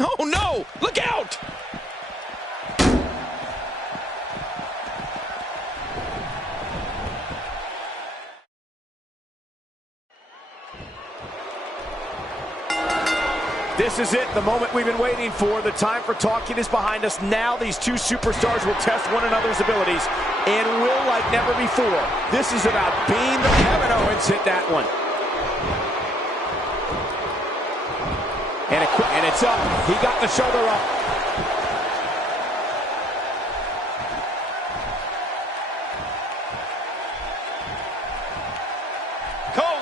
Oh no! Look out! This is it, the moment we've been waiting for. The time for talking is behind us. Now these two superstars will test one another's abilities and will like never before. This is about being the Kevin Owens hit that one. And it's up. He got the shoulder up.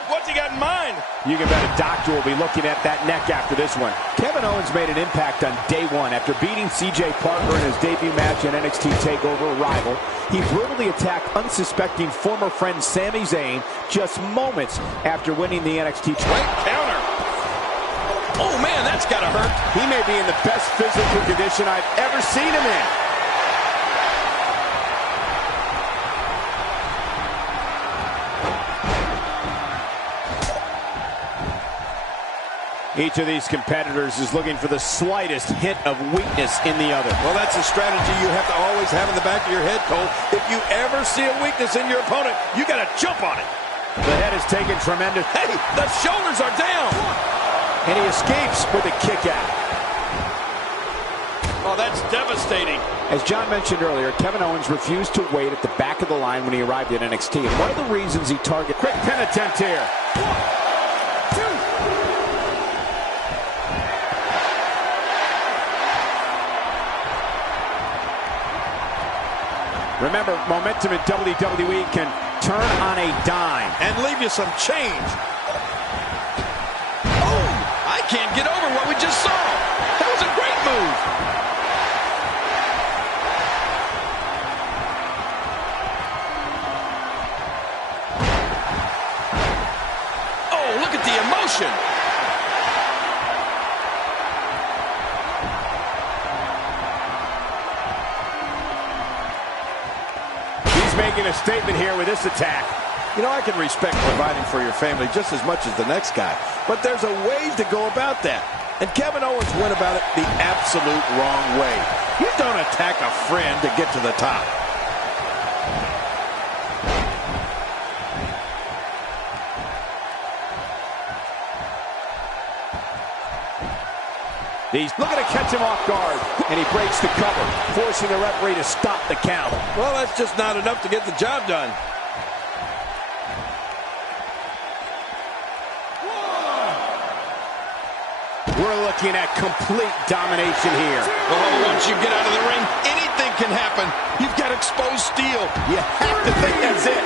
What's he got in mind? You can bet a doctor will be looking at that neck after this one. Kevin Owens made an impact on day one. After beating CJ Parker in his debut match in NXT TakeOver Rival, he brutally attacked unsuspecting former friend Sami Zayn just moments after winning the NXT counter. Oh man, that's gotta hurt. He may be in the best physical condition I've ever seen him in. Each of these competitors is looking for the slightest hint of weakness in the other. Well, that's a strategy you have to always have in the back of your head, Cole. If you ever see a weakness in your opponent, you got to jump on it. The head is taking tremendous... Hey, the shoulders are down! And he escapes with a kick out. Oh, that's devastating. As John mentioned earlier, Kevin Owens refused to wait at the back of the line when he arrived at NXT. And one of the reasons he targeted... Quick pin attempt here. Remember, momentum in WWE can turn on a dime. And leave you some change. Oh, I can't get over what we just saw. That was a great move. Oh, look at the emotion. Making a statement here with this attack. You know, I can respect providing for your family just as much as the next guy, but there's a way to go about that. And Kevin Owens went about it the absolute wrong way. You don't attack a friend to get to the top. He's looking to catch him off guard, and he breaks the cover, forcing the referee to stop the count. Well, that's just not enough to get the job done. We're looking at complete domination here. Oh, once you get out of the ring, anything can happen. You've got exposed steel. You have to think that's it.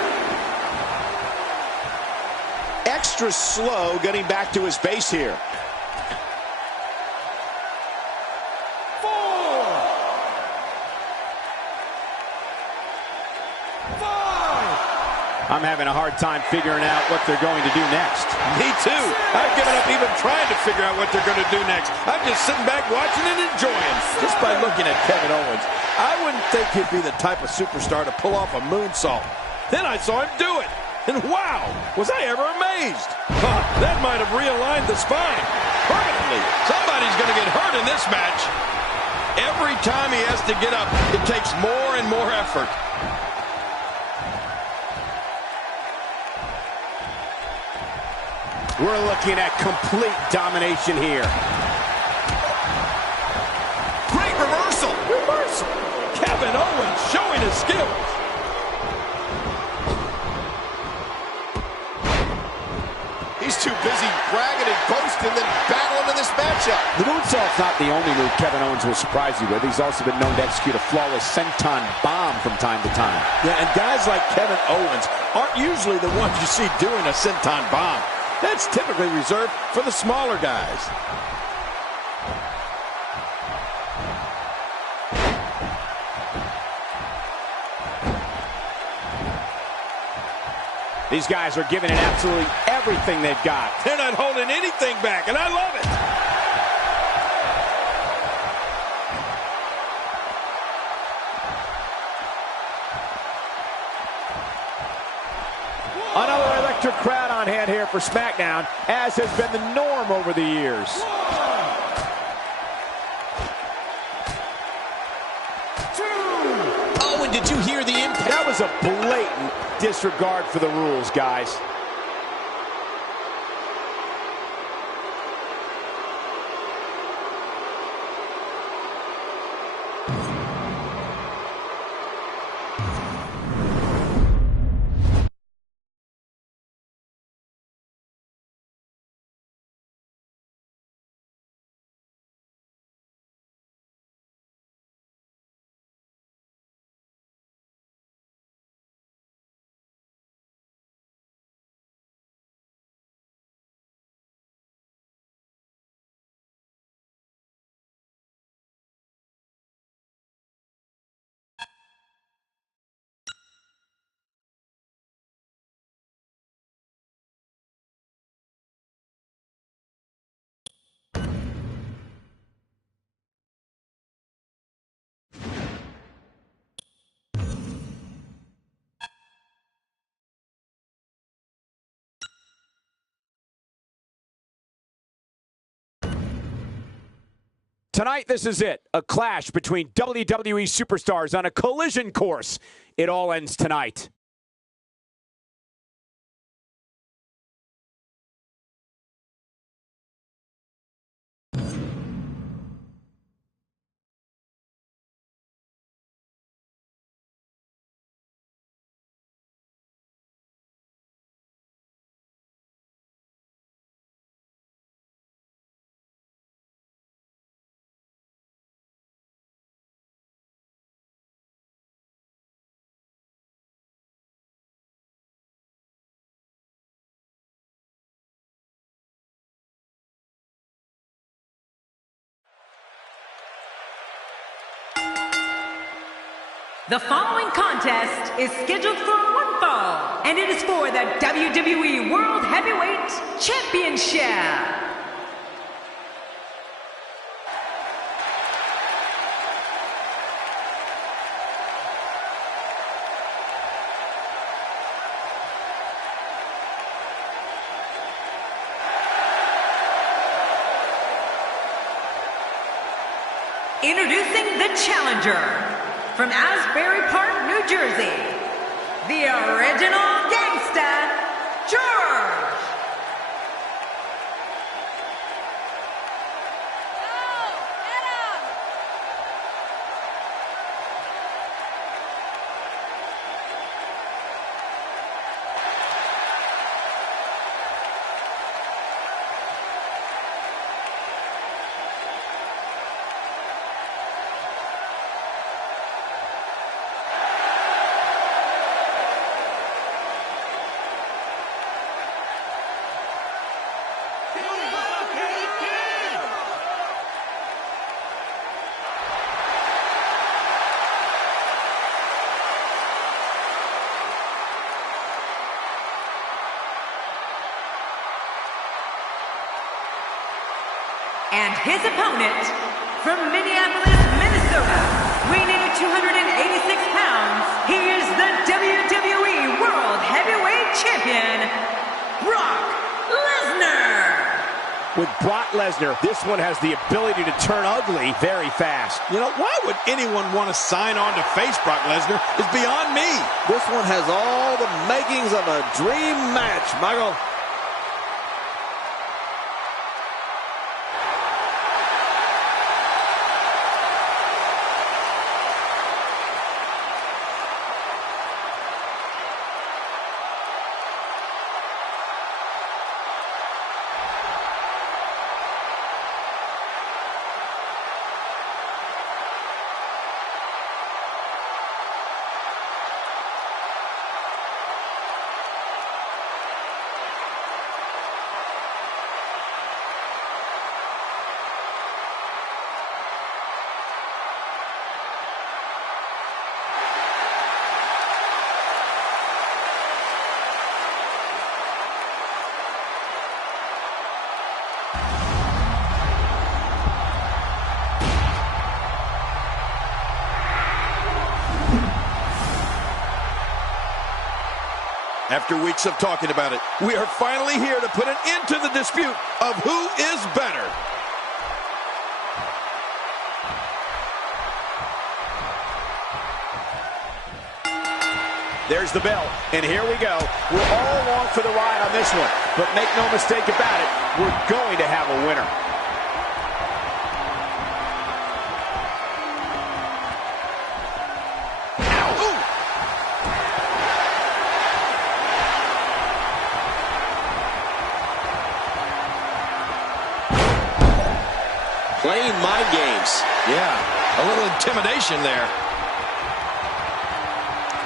Extra slow getting back to his base here. I'm having a hard time figuring out what they're going to do next. Me too. I've given up even trying to figure out what they're going to do next. I'm just sitting back watching and enjoying. Just by looking at Kevin Owens, I wouldn't think he'd be the type of superstar to pull off a moonsault. Then I saw him do it. And wow, was I ever amazed. That might have realigned the spine permanently. Somebody's going to get hurt in this match. Every time he has to get up, it takes more and more effort. We're looking at complete domination here. Great reversal. Kevin Owens showing his skills. He's too busy bragging and boasting than battling in this matchup. The moonsault's not the only move Kevin Owens will surprise you with. He's also been known to execute a flawless senton bomb from time to time. Yeah, and guys like Kevin Owens aren't usually the ones you see doing a senton bomb. That's typically reserved for the smaller guys. These guys are giving it absolutely everything they've got. They're not holding anything back, and I love it. Another electric crowd on hand here for SmackDown, as has been the norm over the years. was a blatant disregard for the rules, guys. Tonight, this is it. A clash between WWE superstars on a collision course. It all ends tonight. The following contest is scheduled for one fall, and it is for the WWE World Heavyweight Championship. Introducing the challenger. From Asbury Park, New Jersey, the original gangsta, George. And his opponent, from Minneapolis, Minnesota, weighing in at 286 pounds, he is the WWE World Heavyweight Champion, Brock Lesnar. With Brock Lesnar, this one has the ability to turn ugly very fast. You know, why would anyone want to sign on to face Brock Lesnar is beyond me. This one has all the makings of a dream match, Michael. After weeks of talking about it, we are finally here to put an end to the dispute of who is better. There's the bell, and here we go. We're all along for the ride on this one, but make no mistake about it, we're going to have a winner. Playing mind games. Yeah, a little intimidation there.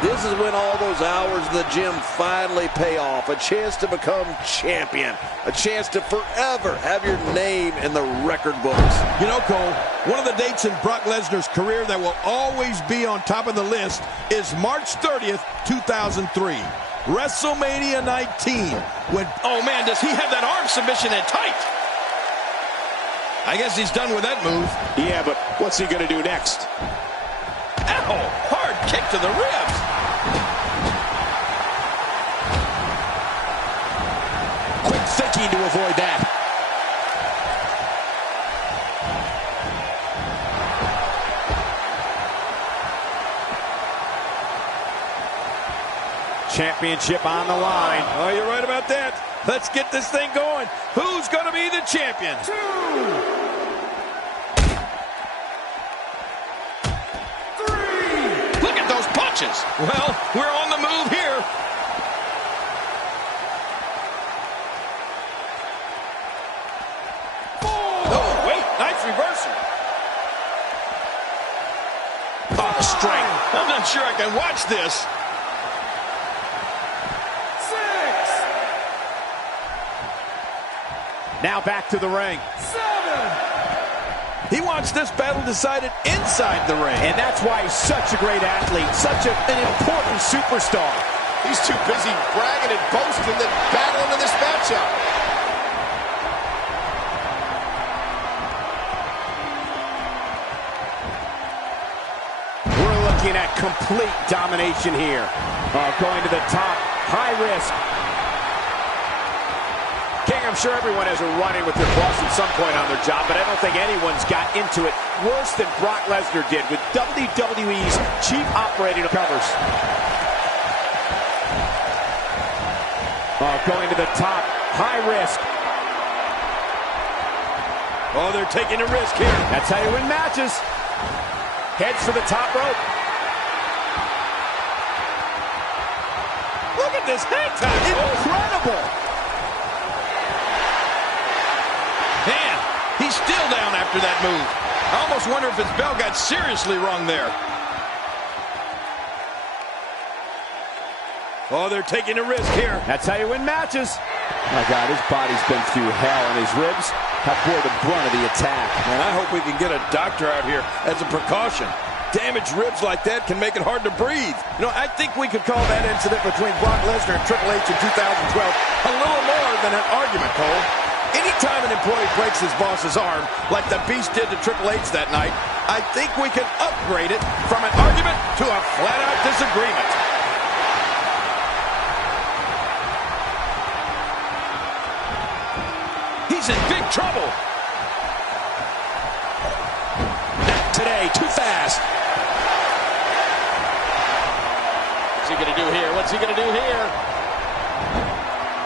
This is when all those hours in the gym finally pay off. A chance to become champion. A chance to forever have your name in the record books. You know, Cole, one of the dates in Brock Lesnar's career that will always be on top of the list is March 30th, 2003. WrestleMania 19. When, oh man, does he have that arm submission in tight? I guess he's done with that move. Yeah, but what's he going to do next? Ow! Hard kick to the ribs. Quick thinking to avoid that. Championship on the line. Oh, you're right about that. Let's get this thing going. Who's going to be the champion? 2. Look at those punches. Well, we're on the move here. Oh, wait. Nice reversal. Oh, the strength. I'm not sure I can watch this. 6. Now back to the ring. 7. He wants this battle decided inside the ring. And that's why he's such a great athlete, such an important superstar. He's too busy bragging and boasting than battling in this matchup. We're looking at complete domination here. Going to the top, high risk. King, I'm sure everyone has a run-in with their boss at some point on their job, but I don't think anyone's got into it worse than Brock Lesnar did with WWE's chief operating covers. Going to the top, high risk. Oh, they're taking a risk here. That's how you win matches. Heads for the top rope. Look at this hang time. Incredible. Man, he's still down after that move. I almost wonder if his bell got seriously wrong there. Oh, they're taking a risk here. That's how you win matches. My God, his body's been through hell, and his ribs have bore the brunt of the attack. Man, I hope we can get a doctor out here as a precaution. Damaged ribs like that can make it hard to breathe. You know, I think we could call that incident between Brock Lesnar and Triple H in 2012 a little more than an argument, Cole. Anytime an employee breaks his boss's arm, like the Beast did to Triple H that night, I think we can upgrade it from an argument to a flat-out disagreement. He's in big trouble. Not today, too fast. What's he going to do here? What's he going to do here?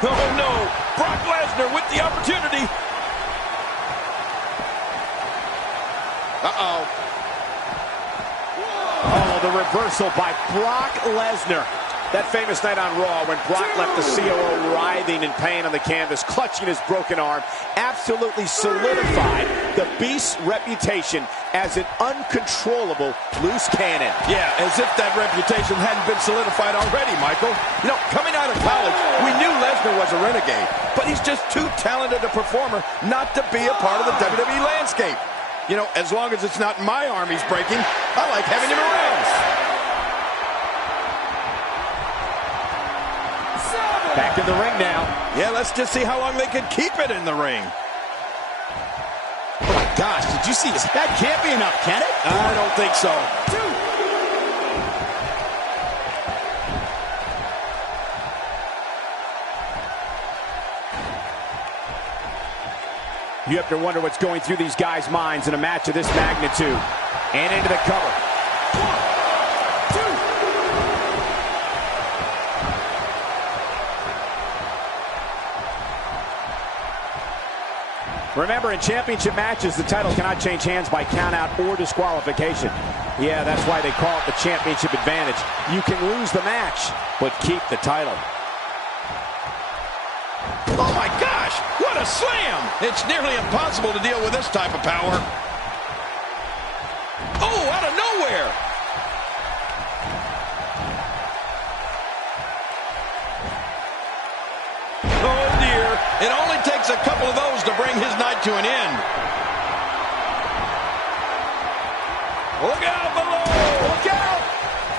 Oh, no. Brock Lesnar with the opportunity. Uh-oh. Oh, the reversal by Brock Lesnar. That famous night on Raw when Brock left the COO writhing in pain on the canvas, clutching his broken arm, absolutely solidified the Beast's reputation as an uncontrollable loose cannon. Yeah, as if that reputation hadn't been solidified already, Michael. You know, coming out of college, we knew Lesnar was a renegade, but he's just too talented a performer not to be a part of the WWE landscape. You know, as long as it's not my arm he's breaking, I like having him around. Back in the ring now. Yeah, let's just see how long they can keep it in the ring. Oh my gosh, did you see this? That can't be enough, can it? I don't think so. 2. You have to wonder what's going through these guys' minds in a match of this magnitude. And into the cover. 1, 2. Remember, in championship matches, the title cannot change hands by countout or disqualification. Yeah, that's why they call it the championship advantage. You can lose the match, but keep the title. Oh my gosh, what a slam! It's nearly impossible to deal with this type of power. Oh, out of nowhere! Oh dear, it only takes a couple of those to bring his night to an end. Look out below! Look out!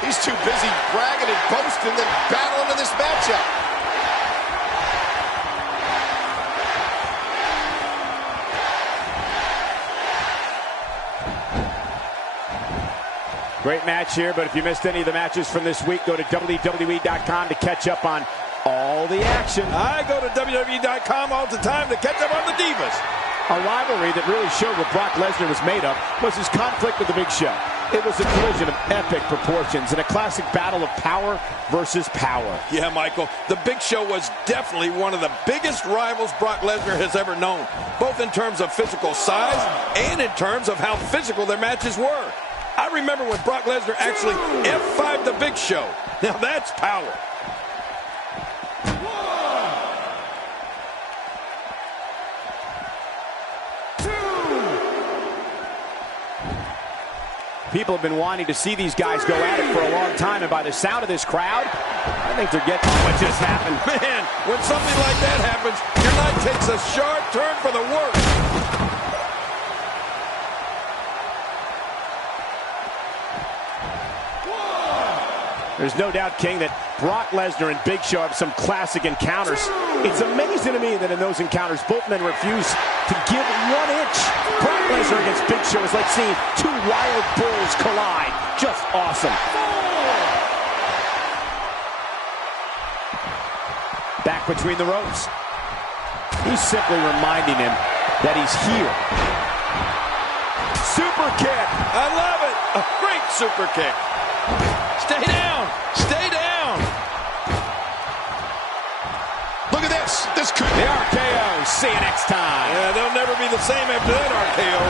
He's too busy bragging and boasting than battling in this matchup. Great match here, but if you missed any of the matches from this week, go to WWE.com to catch up on all the action. I go to WWE.com all the time to catch up on the Divas. A rivalry that really showed what Brock Lesnar was made of was his conflict with the Big Show. It was a collision of epic proportions and a classic battle of power versus power. Yeah, Michael, the Big Show was definitely one of the biggest rivals Brock Lesnar has ever known, both in terms of physical size and in terms of how physical their matches were. I remember when Brock Lesnar actually F5'd the Big Show. Now that's power. People have been wanting to see these guys go at it for a long time, and by the sound of this crowd, I think they're getting what just happened. Man, when something like that happens, your night takes a sharp turn for the worse. There's no doubt, King, that Brock Lesnar and Big Show have some classic encounters. It's amazing to me that in those encounters, both men refuse to give 1 inch. Brock Lesnar against Big Show is like seeing two wild bulls collide. Just awesome. Back between the ropes. He's simply reminding him that he's here. Super kick. I love it. A great super kick. Stay down! Stay down! Look at this! This could be RKO. See you next time. Yeah, they'll never be the same after that RKO.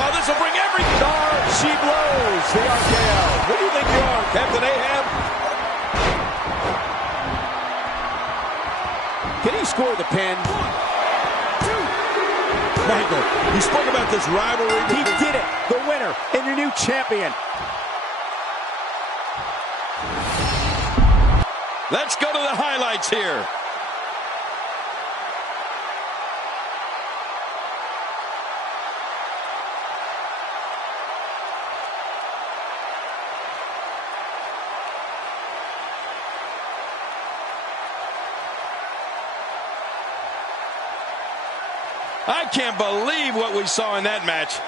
Oh, this will bring every star. She blows the RKO. Who do you think you are, Captain Ahab? Can he score the pin? 1, 2. Michael, you spoke about this rivalry. He did it. The winner and your new champion. Let's go to the highlights here. I can't believe what we saw in that match.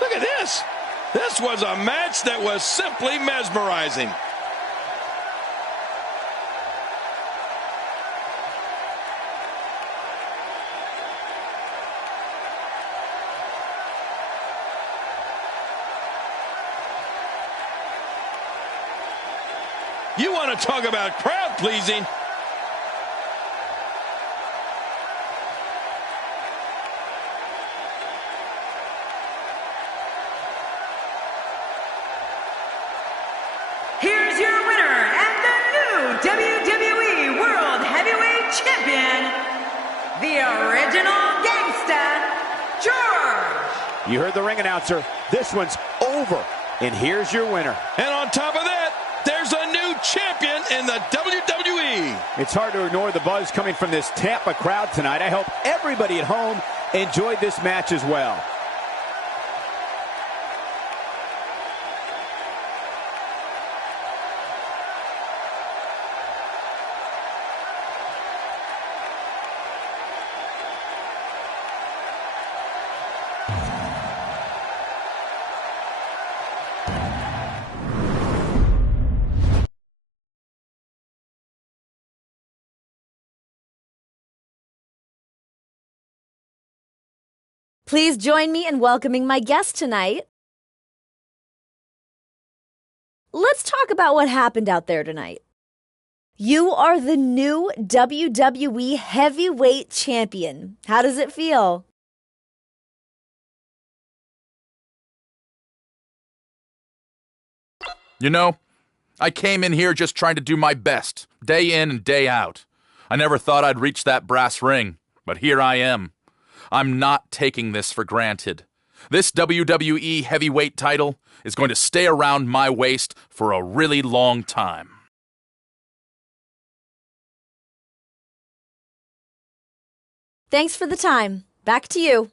Look at this. This was a match that was simply mesmerizing. You want to talk about crowd pleasing? Here's your winner and the new WWE World Heavyweight Champion, the original gangsta, George. You heard the ring announcer. This one's over. And here's your winner. And on top of that, there's a new champion in the WWE. It's hard to ignore the buzz coming from this Tampa crowd tonight. I hope everybody at home enjoyed this match as well. Please join me in welcoming my guest tonight. Let's talk about what happened out there tonight. You are the new WWE Heavyweight Champion. How does it feel? You know, I came in here just trying to do my best, day in and day out. I never thought I'd reach that brass ring, but here I am. I'm not taking this for granted. This WWE heavyweight title is going to stay around my waist for a really long time. Thanks for the time. Back to you.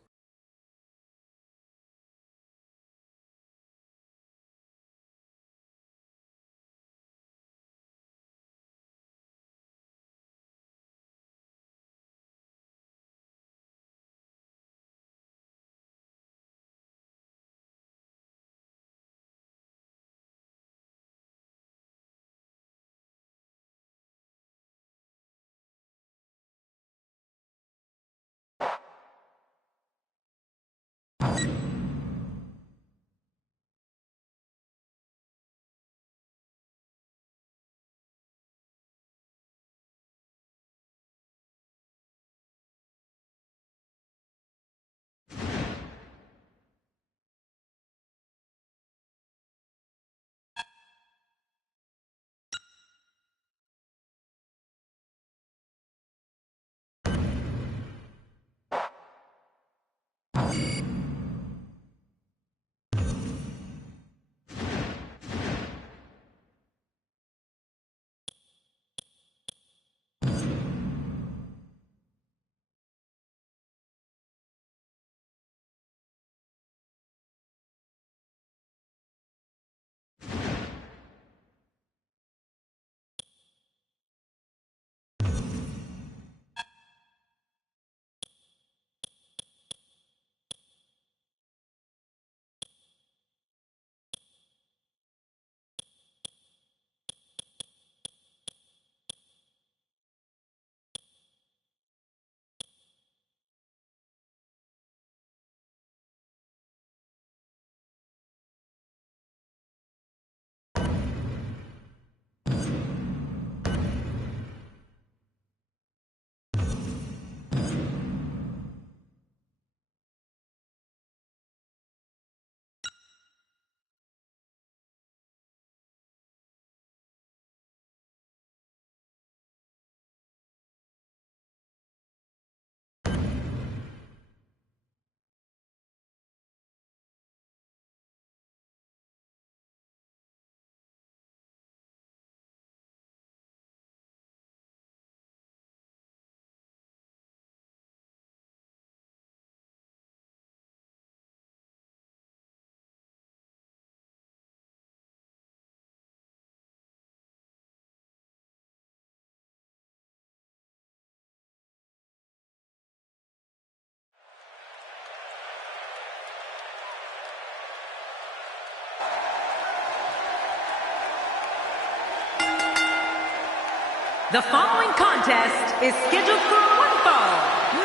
The following contest is scheduled for one fall,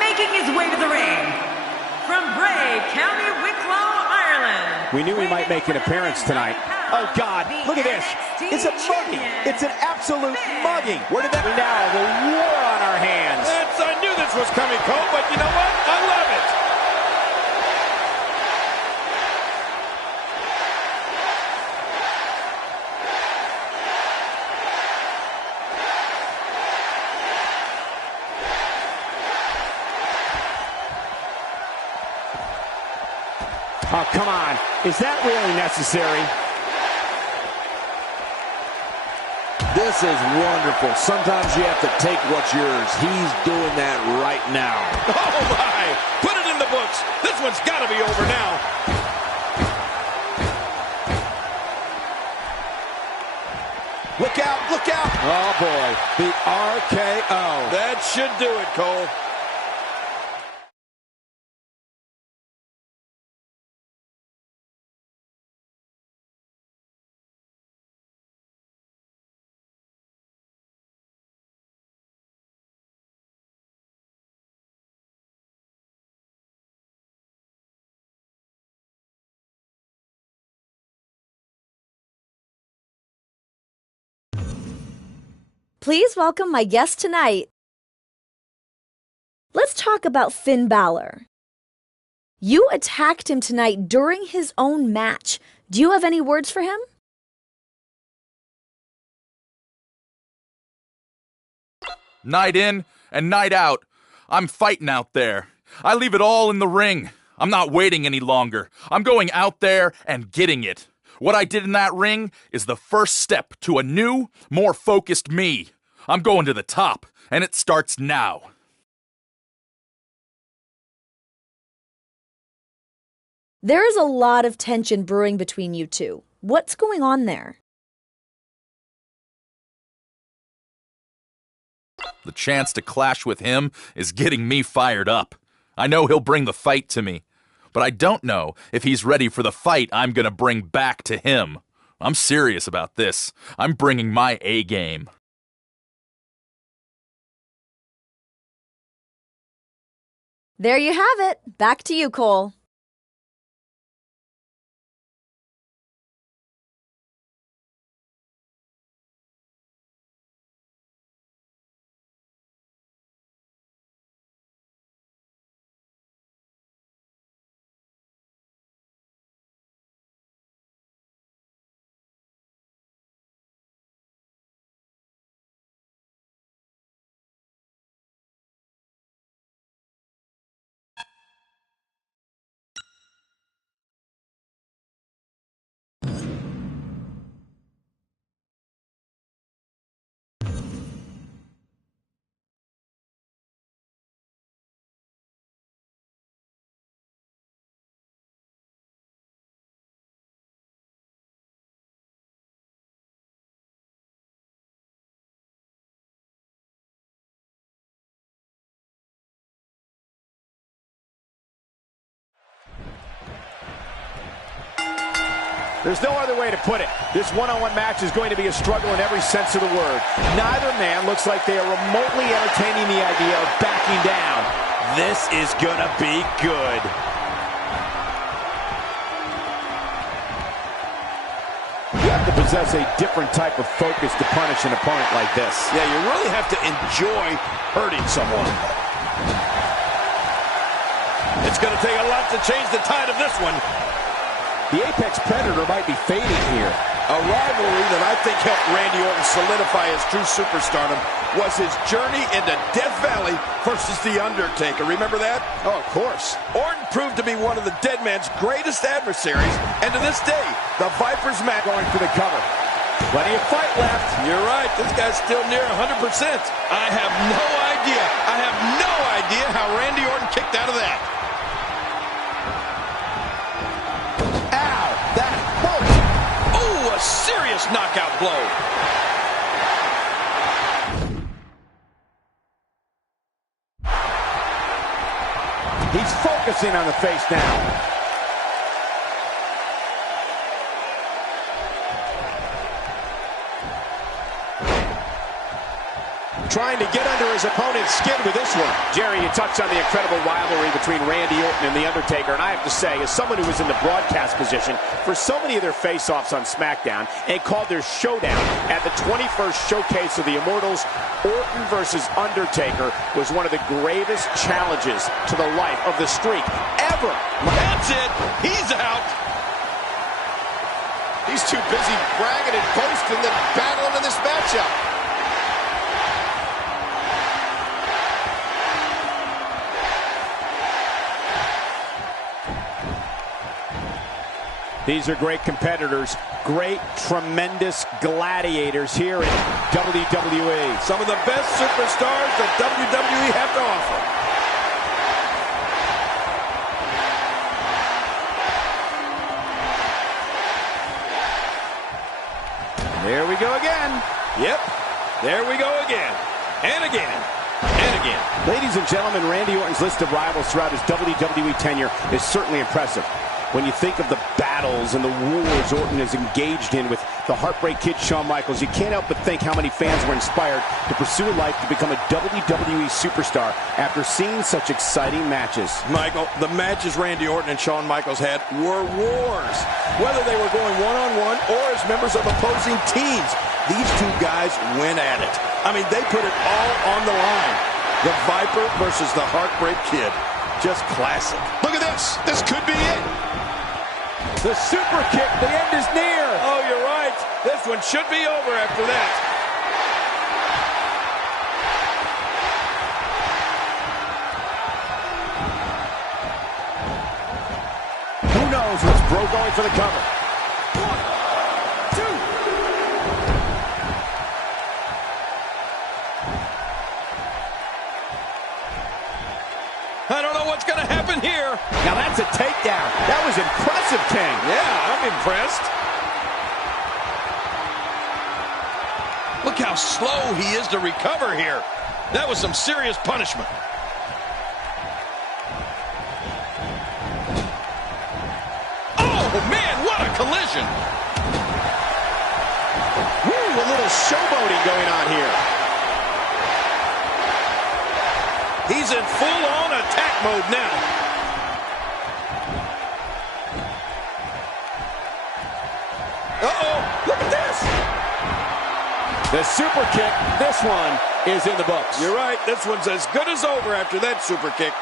making his way to the ring. From Bray, County Wicklow, Ireland. We knew he might make an appearance tonight. Oh, God, look at this. It's a mugging. It's an absolute mugging. Where did that now? The war on our hands. I knew this was coming, Cole, but you know what? I love it. Oh, come on. Is that really necessary? This is wonderful. Sometimes you have to take what's yours. He's doing that right now. Oh, my. Put it in the books. This one's got to be over now. Look out, look out. Oh, boy. The RKO. That should do it, Cole. Please welcome my guest tonight. Let's talk about Finn Balor. You attacked him tonight during his own match. Do you have any words for him? Night in and night out, I'm fighting out there. I leave it all in the ring. I'm not waiting any longer. I'm going out there and getting it. What I did in that ring is the first step to a new, more focused me. I'm going to the top, and it starts now. There is a lot of tension brewing between you two. What's going on there? The chance to clash with him is getting me fired up. I know he'll bring the fight to me, but I don't know if he's ready for the fight I'm going to bring back to him. I'm serious about this. I'm bringing my A game. There you have it. Back to you, Cole. There's no other way to put it. This one-on-one match is going to be a struggle in every sense of the word. Neither man looks like they are remotely entertaining the idea of backing down. This is gonna be good. You have to possess a different type of focus to punish an opponent like this. Yeah, you really have to enjoy hurting someone. It's going to take a lot to change the tide of this one. The Apex Predator might be fading here. A rivalry that I think helped Randy Orton solidify his true superstardom was his journey into Death Valley versus The Undertaker. Remember that? Oh, of course. Orton proved to be one of the Dead Man's greatest adversaries, and to this day, the Viper's match Going for the cover. Plenty of fight left. You're right. This guy's still near 100%. I have no idea how Randy Orton kicked out of that. Ow, that hurt. Oh, a serious knockout blow. He's focusing on the face now. Trying to get under his opponent's skin with this one. Jerry, you touched on the incredible rivalry between Randy Orton and The Undertaker, and I have to say, as someone who was in the broadcast position for so many of their face-offs on SmackDown and called their showdown at the 21st Showcase of the Immortals, Orton versus Undertaker was one of the gravest challenges to the life of the streak ever. That's it. He's out. He's too busy bragging and boasting than battling in this matchup. These are great competitors, great, tremendous gladiators here in WWE. Some of the best superstars that WWE have to offer. There we go again. Yep, there we go again, and again, and again. Ladies and gentlemen, Randy Orton's list of rivals throughout his WWE tenure is certainly impressive. When you think of the battles and the wars Orton has engaged in with the Heartbreak Kid Shawn Michaels, you can't help but think how many fans were inspired to pursue a life to become a WWE superstar after seeing such exciting matches. Michael, the matches Randy Orton and Shawn Michaels had were wars. Whether they were going one-on-one or as members of opposing teams, These two guys went at it. I mean, they put it all on the line. The Viper versus the Heartbreak Kid. Just classic. Look at this. This could be it. The super kick. The end is near. Oh, you're right. This one should be over after that. Who knows what's Bro going for the cover? 1, 2. I don't know what's going to happen here. Now that's a takedown. That was impressive, King. Yeah, I'm impressed. Look how slow he is to recover here. That was some serious punishment. Oh, man, what a collision. Woo, a little showboating going on here. He's in full-on attack mode now. Uh-oh, look at this. The super kick, this one is in the books. You're right, this one's as good as over after that super kick.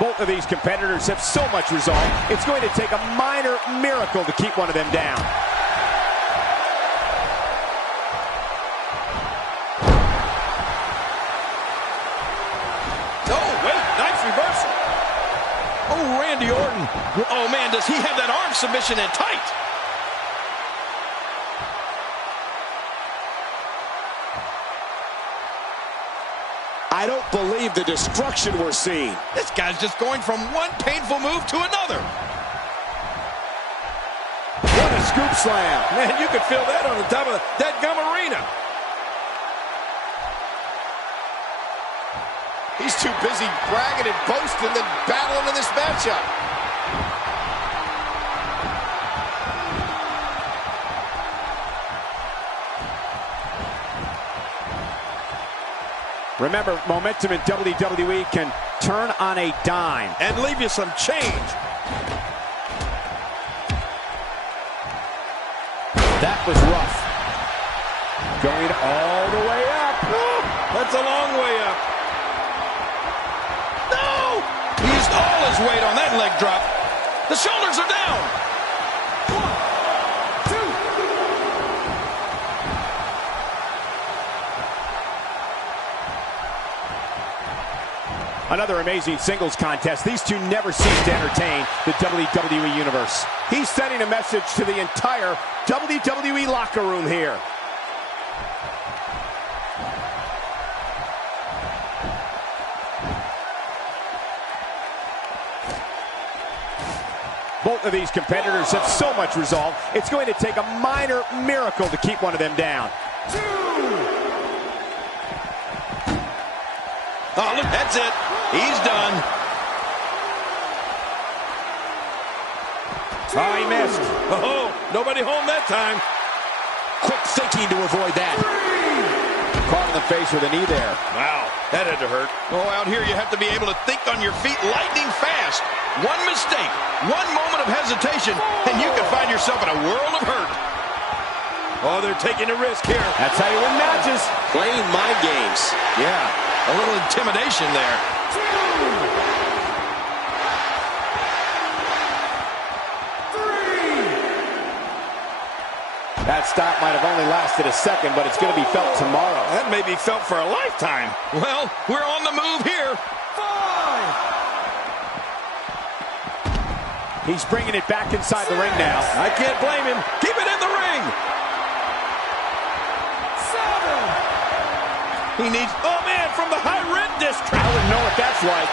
Both of these competitors have so much resolve, it's going to take a minor miracle to keep one of them down. Oh, wait, nice reversal. Oh, Randy Orton. Oh, man, does he have that arm submission in tight? I don't believe the destruction we're seeing. This guy's just going from one painful move to another. What a scoop slam. Man, you could feel that on the top of that gum arena. He's too busy bragging and boasting than battling in this matchup. Remember, momentum in WWE can turn on a dime. And leave you some change. That was rough. Going all the way up. Oh, that's a long way up. No! He used all his weight on that leg drop. The shoulders are down. 1, 2. Another amazing singles contest. These two never cease to entertain the WWE Universe. He's sending a message to the entire WWE locker room here. Both of these competitors have so much resolve, it's going to take a minor miracle to keep one of them down. 2. Oh, look, that's it. He's done. Oh, he missed. Oh, nobody home that time. Quick thinking to avoid that. Caught in the face with a knee there. Wow, that had to hurt. Oh, out here you have to be able to think on your feet lightning fast. One mistake, one moment of hesitation, and you can find yourself in a world of hurt. Oh, they're taking a risk here. That's how you win matches. Playing mind games. Yeah, a little intimidation there. 2. That stop might have only lasted a second, but it's going to be felt tomorrow. That may be felt for a lifetime. Well, we're on the move here. 5. He's bringing it back inside the ring now. I can't blame him. Keep it in the ring. 7. He needs, oh man, from the high rent district. I wouldn't know what that's like.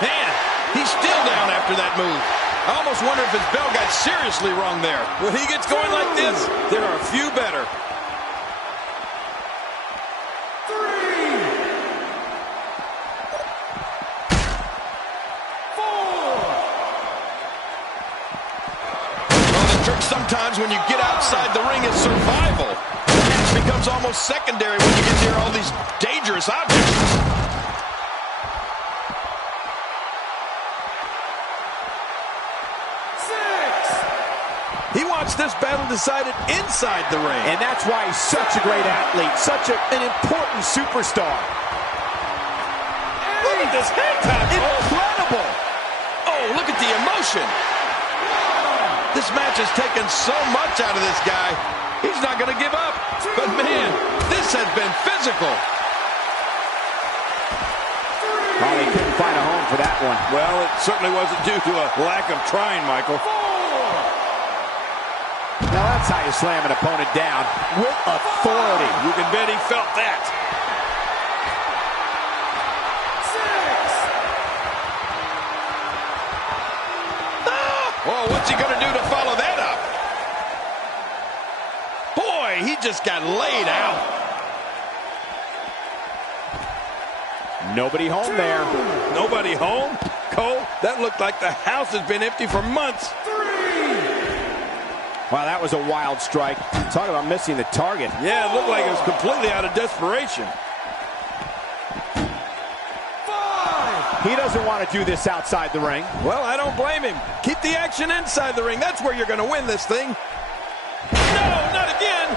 Man, he's still down after that move. I almost wonder if his bell got seriously wrong there. When he gets going like this, there are a few better. 3. 4. Well, the trick sometimes when you get outside the ring is survival. The match becomes becomes almost secondary when you get near all these dangerous objects. He wants this battle decided inside the ring. And that's why he's such a great athlete, such an important superstar. Look at this hang time. Incredible. Oh, look at the emotion. This match has taken so much out of this guy. He's not going to give up. But, man, this has been physical. Well, they couldn't find a home for that one. Well, it certainly wasn't due to a lack of trying, Michael. Now that's how you slam an opponent down with authority. You can bet he felt that. 6. Oh, what's he going to do to follow that up? Boy, he just got laid out. Nobody home there. Nobody home? Cole, that looked like the house has been empty for months. Wow, that was a wild strike. Talk about missing the target. Yeah, it looked like it was completely out of desperation. 5. He doesn't want to do this outside the ring. Well, I don't blame him. Keep the action inside the ring. That's where you're going to win this thing. No, not again.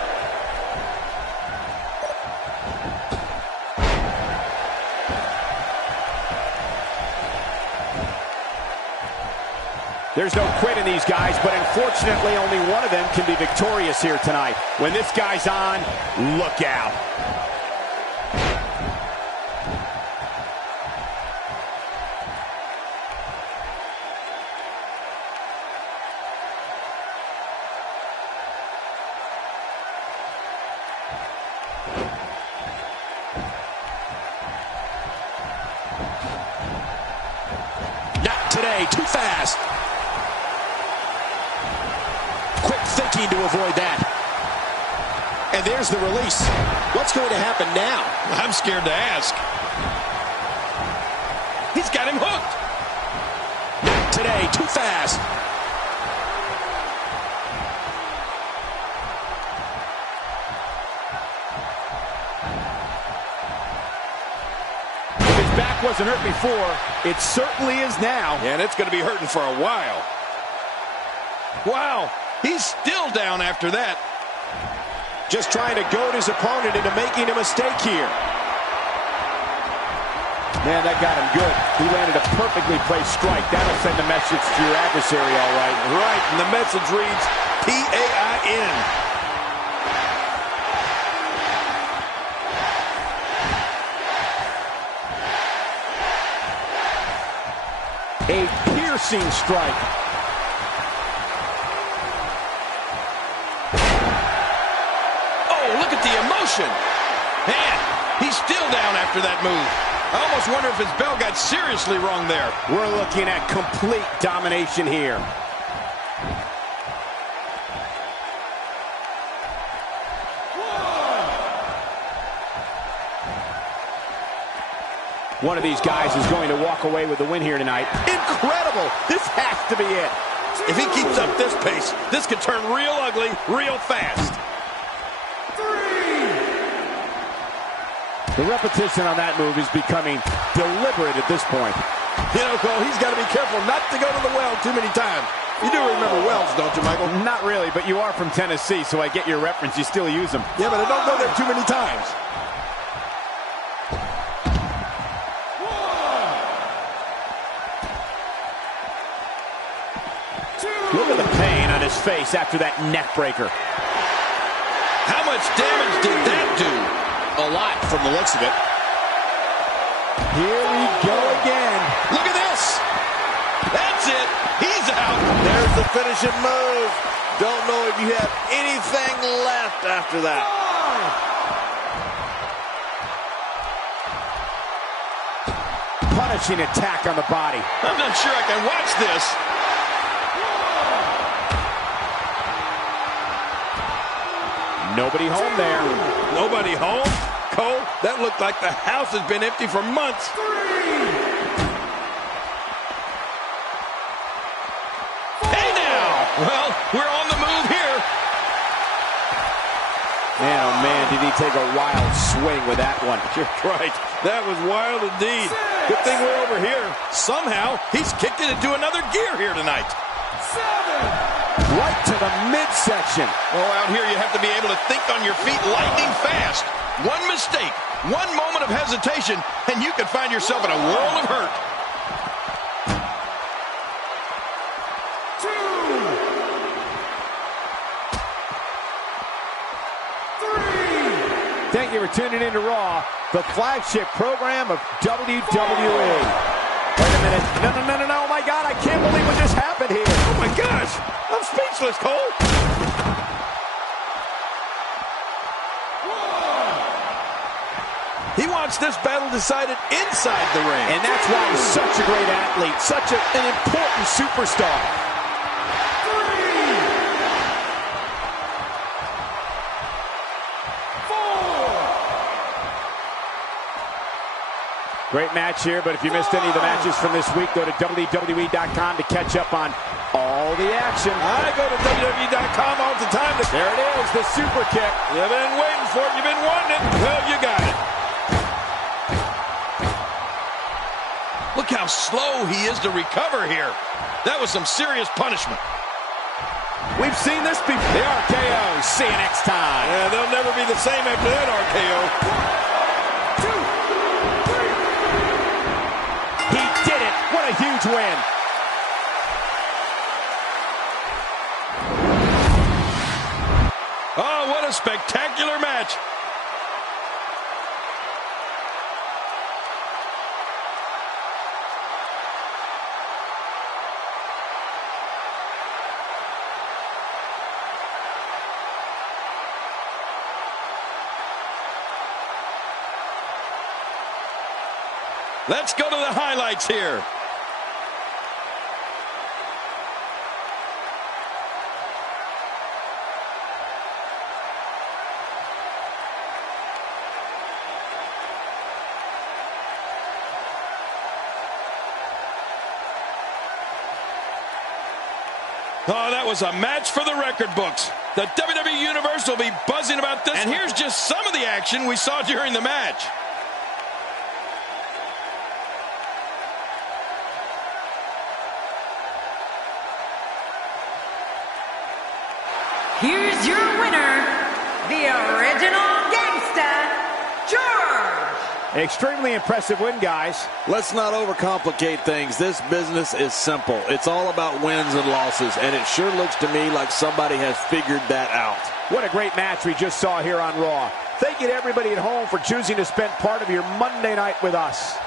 There's no quit in these guys, but unfortunately only one of them can be victorious here tonight. When this guy's on, look out. Not today, too fast. Thinking to avoid that. And there's the release. What's going to happen now? I'm scared to ask. He's got him hooked. Not today, too fast. If his back wasn't hurt before, it certainly is now. Yeah, and it's going to be hurting for a while. Wow. He's still down after that. Just trying to goad his opponent into making a mistake here. Man, that got him good. He landed a perfectly placed strike. That'll send a message to your adversary, all right. Right, and the message reads PAIN. A piercing strike. Look at the emotion. Man, he's still down after that move. I almost wonder if his bell got seriously wrong there. We're looking at complete domination here. One of these guys is going to walk away with the win here tonight. Incredible! This has to be it. If he keeps up this pace, this could turn real ugly real fast. The repetition on that move is becoming deliberate at this point. You know, Cole, he's got to be careful not to go to the well too many times. You do remember wells, don't you, Michael? Not really, but you are from Tennessee, so I get your reference. You still use them. Yeah, but I don't go there too many times. Look at the pain on his face after that neck breaker. How much damage did that do? A lot from the looks of it. Here we go again. Look at this. That's it. He's out. There's the finishing move. Don't know if you have anything left after that. Punishing attack on the body. I'm not sure I can watch this. Nobody home there. Nobody home? Cole, that looked like the house has been empty for months. Hey now! Well, we're on the move here. Man, oh man, did he take a wild swing with that one. You're right. That was wild indeed. Good thing we're over here. Somehow, he's kicked it into another gear here tonight. Right to the midsection. Oh, out here you have to be able to think on your feet lightning fast. One mistake, one moment of hesitation, and you could find yourself in a world of hurt. Thank you for tuning in to Raw, the flagship program of WWE. Wait a minute. No. Oh, my God. I can't believe what just happened here. Oh, my gosh. I'm speechless, Cole. He wants this battle decided inside the ring. And that's why he's such a great athlete, such an important superstar. Great match here, but if you missed any of the matches from this week, go to WWE.com to catch up on all the action. I go to WWE.com all the time. There it is, the super kick. You've been waiting for it. You've been wanting it. Well, you got it. Look how slow he is to recover here. That was some serious punishment. We've seen this before. The RKO. See you next time. Yeah, they'll never be the same after that RKO. What a huge win. Oh, what a spectacular match. Let's go to the highlights here. Oh, that was a match for the record books. The WWE Universe will be buzzing about this. And here's just some of the action we saw during the match. Here's your winner, the original gangsta, George. Extremely impressive win, guys. Let's not overcomplicate things. This business is simple. It's all about wins and losses, and it sure looks to me like somebody has figured that out. What a great match we just saw here on Raw. Thank you to everybody at home for choosing to spend part of your Monday night with us.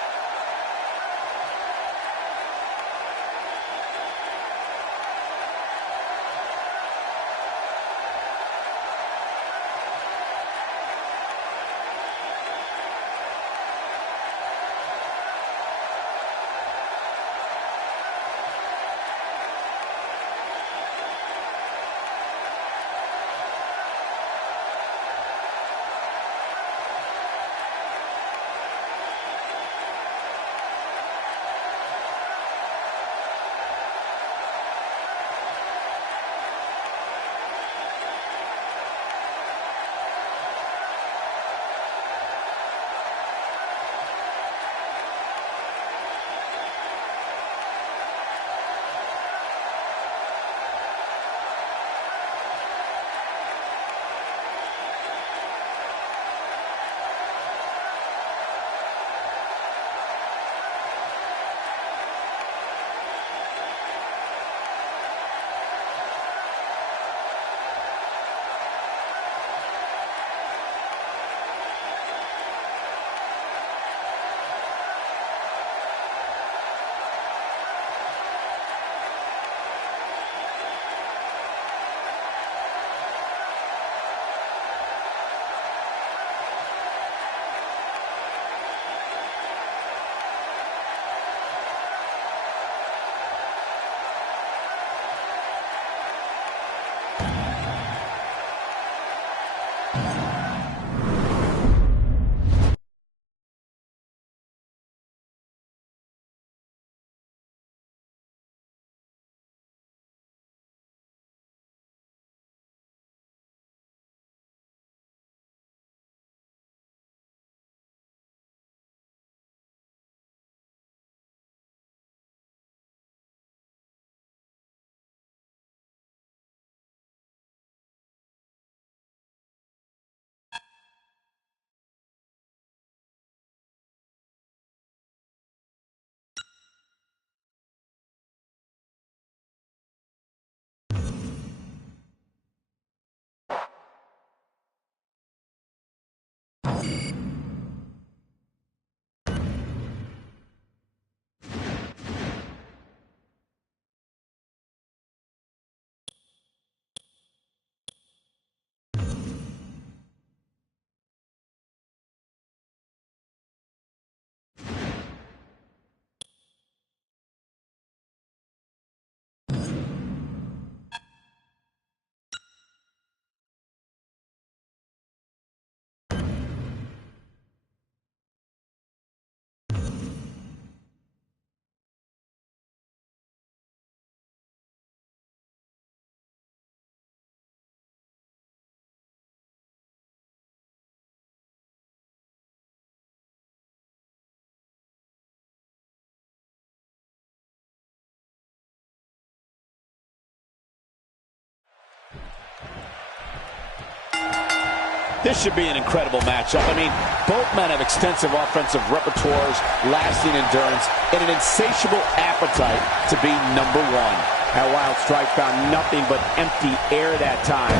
This should be an incredible matchup. I mean, both men have extensive offensive repertoires, lasting endurance, and an insatiable appetite to be number one. That wild strike found nothing but empty air that time.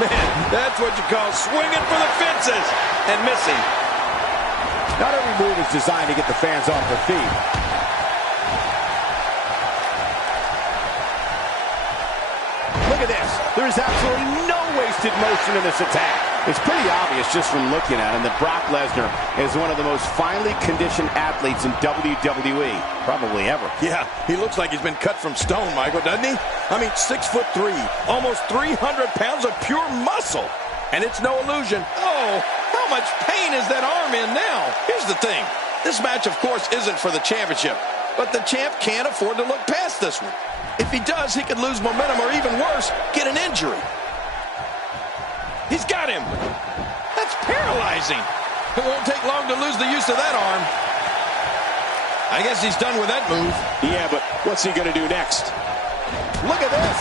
Man, that's what you call swinging for the fences and missing. Not every move is designed to get the fans off their feet. Look at this. There is absolutely no wasted motion in this attack. It's pretty obvious just from looking at him that Brock Lesnar is one of the most finely conditioned athletes in WWE, probably ever. Yeah, he looks like he's been cut from stone, Michael, doesn't he? I mean, 6'3", almost 300 pounds of pure muscle. And it's no illusion. Oh, how much pain is that arm in now? Here's the thing. This match, of course, isn't for the championship. But the champ can't afford to look past this one. If he does, he could lose momentum or even worse, get an injury. He's got him. That's paralyzing. It won't take long to lose the use of that arm. I guess he's done with that move. Yeah, but what's he going to do next? Look at this.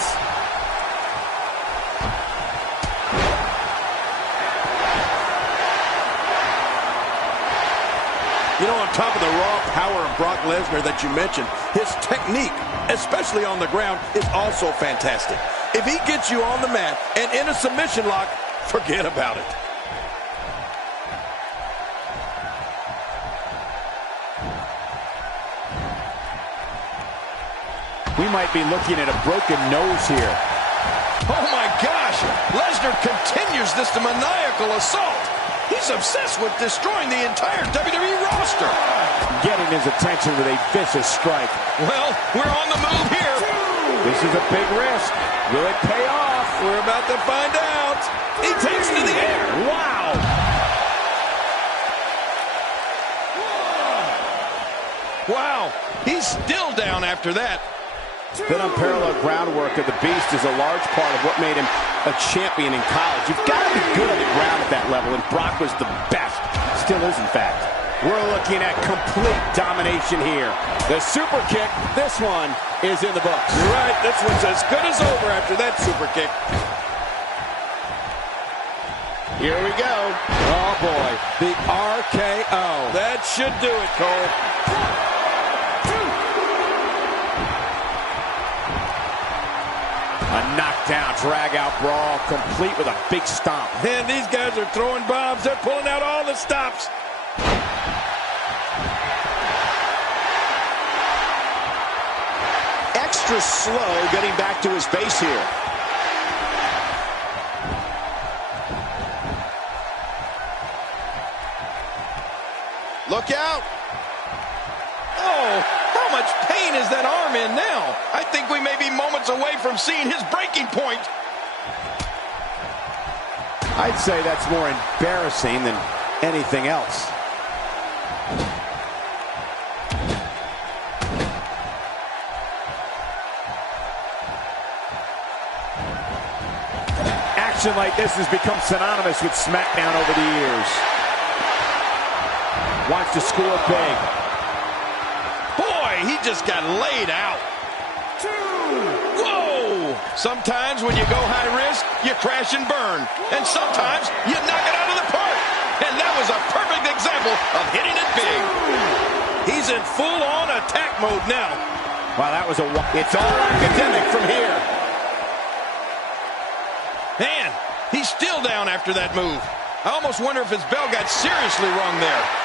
You know, on top of the raw power of Brock Lesnar that you mentioned, his technique, especially on the ground, is also fantastic. If he gets you on the mat and in a submission lock, forget about it. We might be looking at a broken nose here. Oh my gosh! Lesnar continues this maniacal assault. He's obsessed with destroying the entire WWE roster. Getting his attention with a vicious strike. Well, we're on the move here. This is a big risk. Will it pay off? We're about to find out. He takes to the air. Wow. Wow. He's still down after that. That unparalleled groundwork of the Beast is a large part of what made him a champion in college. You've got to be good on the ground at that level, and Brock was the best. Still is, in fact. We're looking at complete domination here. The super kick, this one is in the books. You're right, this one's as good as over after that super kick. Here we go. Oh, boy. The RKO. That should do it, Cole. A knockdown, drag-out brawl, complete with a big stomp. Man, these guys are throwing bombs. They're pulling out all the stops. Extra slow getting back to his base here. Look out. Oh, how much pain is that arm in now? I think we may be moments away from seeing his breaking point. I'd say that's more embarrassing than anything else. Action like this has become synonymous with SmackDown over the years. Wants to score big. Boy, he just got laid out. Whoa! Sometimes when you go high risk, you crash and burn. And sometimes you knock it out of the park. And that was a perfect example of hitting it big. He's in full-on attack mode now. Wow, that was it's all academic from here. Man, he's still down after that move. I almost wonder if his bell got seriously wrong there.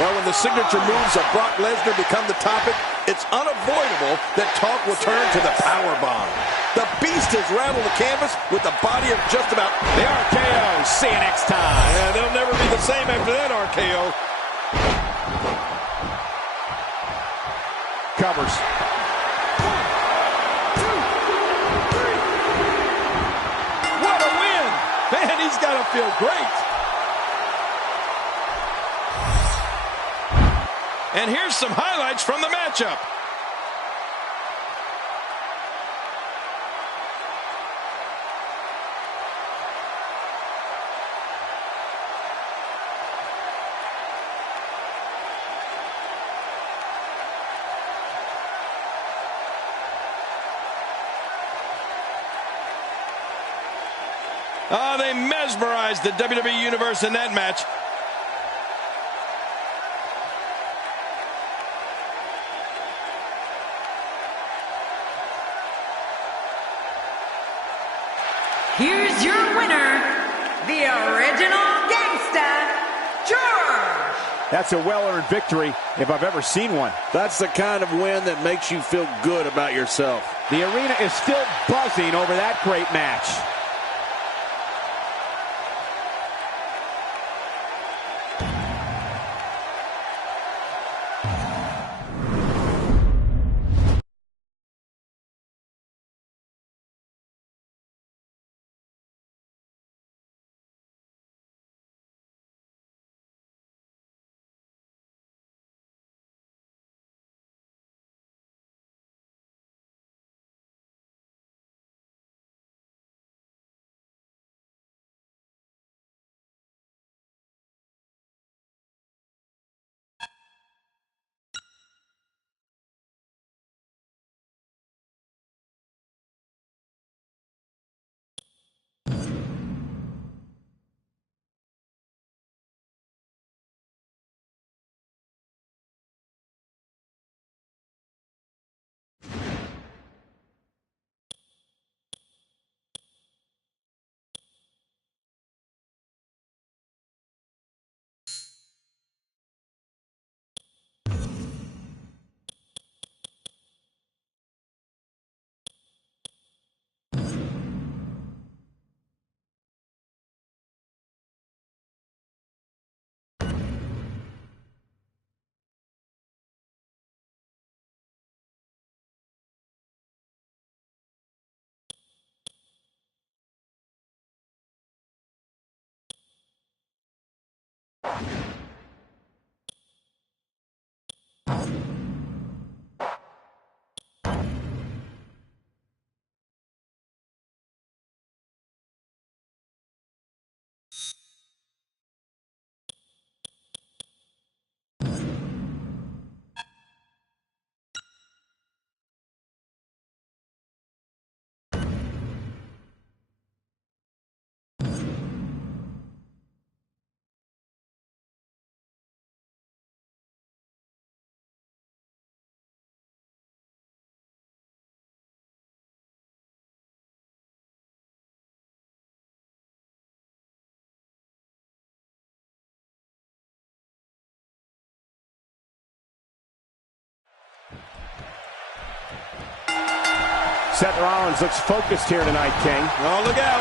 Well, when the signature moves of Brock Lesnar become the topic, it's unavoidable that talk will turn to the powerbomb. The Beast has rattled the canvas with the body of just about the RKO. See you next time. Yeah, they'll never be the same after that RKO. Covers. 1, 2, 3. What a win! Man, he's got to feel great. And here's some highlights from the matchup. Oh, they mesmerized the WWE Universe in that match. Here's your winner, the original gangsta, George. That's a well-earned victory if I've ever seen one. That's the kind of win that makes you feel good about yourself. The arena is still buzzing over that great match. Seth Rollins looks focused here tonight, King. Oh, look out.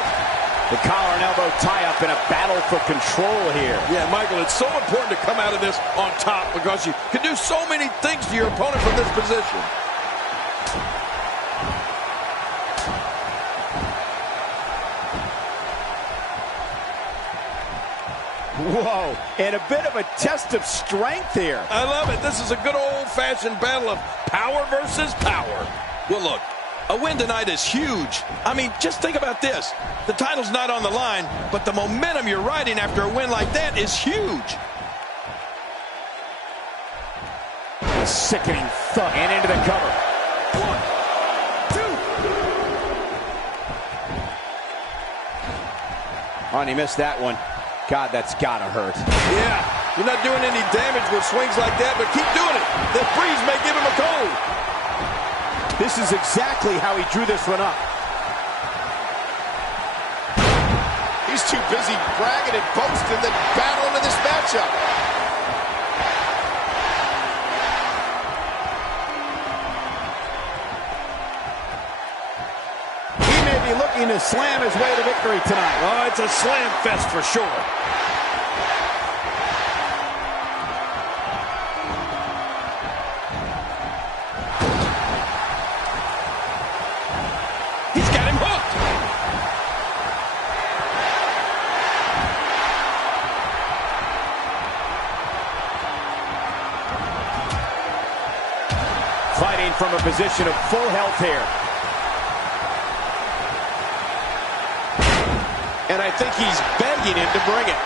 The collar and elbow tie-up in a battle for control here. Yeah, Michael, it's so important to come out of this on top because you can do so many things to your opponent from this position. Whoa, and a bit of a test of strength here. I love it. This is a good old-fashioned battle of power versus power. Well, look, a win tonight is huge. I mean, just think about this. The title's not on the line, but the momentum you're riding after a win like that is huge. A sickening thud and into the cover. 1, 2. Oh, and he missed that one. God, that's gotta hurt. Yeah, you're not doing any damage with swings like that, but keep doing it. The freeze may give him a cold. This is exactly how he drew this one up. He's too busy bragging and boasting than battling in this matchup. He may be looking to slam his way to victory tonight. Oh, it's a slam fest for sure. Fighting from a position of full health here. And I think he's begging him to bring it.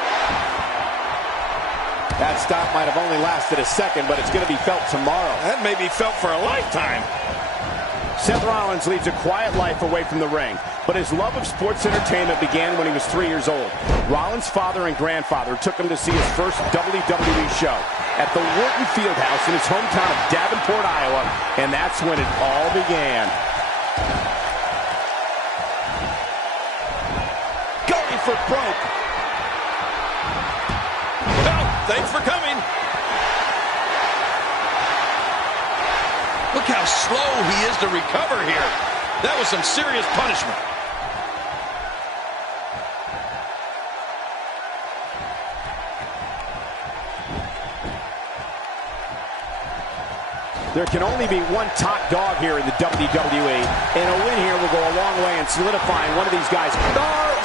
That stop might have only lasted a second, but it's going to be felt tomorrow. That may be felt for a lifetime. Seth Rollins leads a quiet life away from the ring. but his love of sports entertainment began when he was 3 years old. Rollins' father and grandfather took him to see his first WWE show at the Wharton Fieldhouse in his hometown of Davenport, Iowa, and that's when it all began. Going for broke. Well, thanks for coming. Look how slow he is to recover here. That was some serious punishment. There can only be one top dog here in the WWE, and a win here will go a long way in solidifying one of these guys.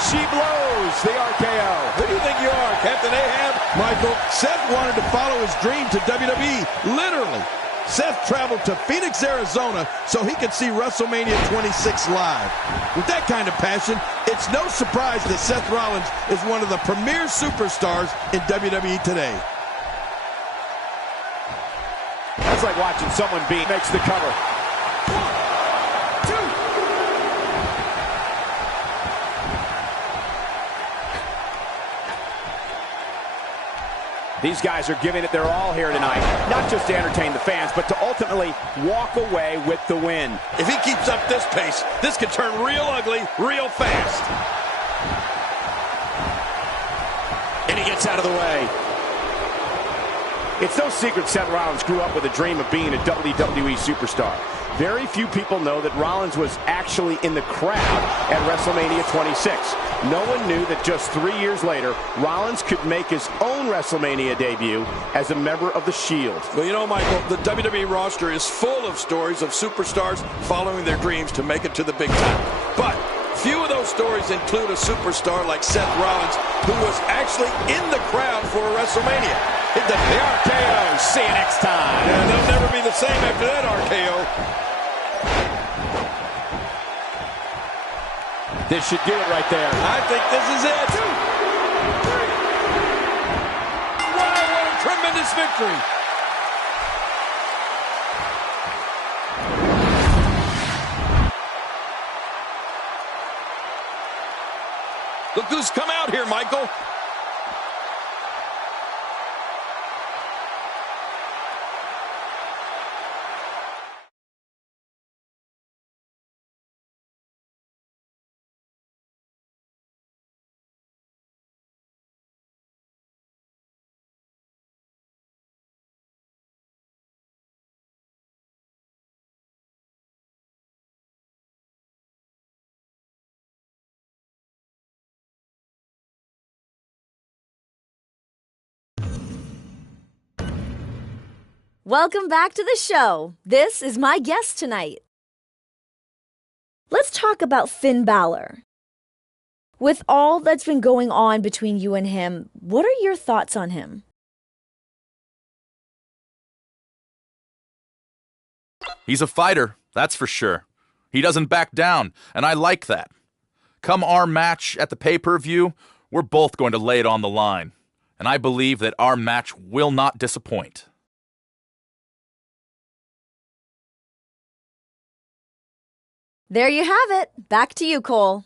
She blows the RKO. Who do you think you are, Captain Ahab? Michael, Seth wanted to follow his dream to WWE, literally. Seth traveled to Phoenix, Arizona, so he could see WrestleMania 26 live. With that kind of passion, it's no surprise that Seth Rollins is one of the premier superstars in WWE today. That's like watching someone makes the cover. These guys are giving it their all here tonight, not just to entertain the fans, but to ultimately walk away with the win. If he keeps up this pace, this could turn real ugly real fast. And he gets out of the way. It's no secret Seth Rollins grew up with a dream of being a WWE superstar. Very few people know that Rollins was actually in the crowd at WrestleMania 26. No one knew that just 3 years later, Rollins could make his own WrestleMania debut as a member of The Shield. Well, you know, Michael, the WWE roster is full of stories of superstars following their dreams to make it to the big time. But few of those stories include a superstar like Seth Rollins, who was actually in the crowd for a WrestleMania. The RKO. See you next time. Yeah, they'll never be the same after that RKO. This should do it right there. I think this is it. 2, 3. Wow, what a tremendous victory. Look who's come out here, Michael. Welcome back to the show. This is my guest tonight. Let's talk about Finn Balor. With all that's been going on between you and him, what are your thoughts on him? He's a fighter, that's for sure. He doesn't back down, and I like that. Come our match at the pay-per-view, we're both going to lay it on the line. And I believe that our match will not disappoint. There you have it. Back to you, Cole.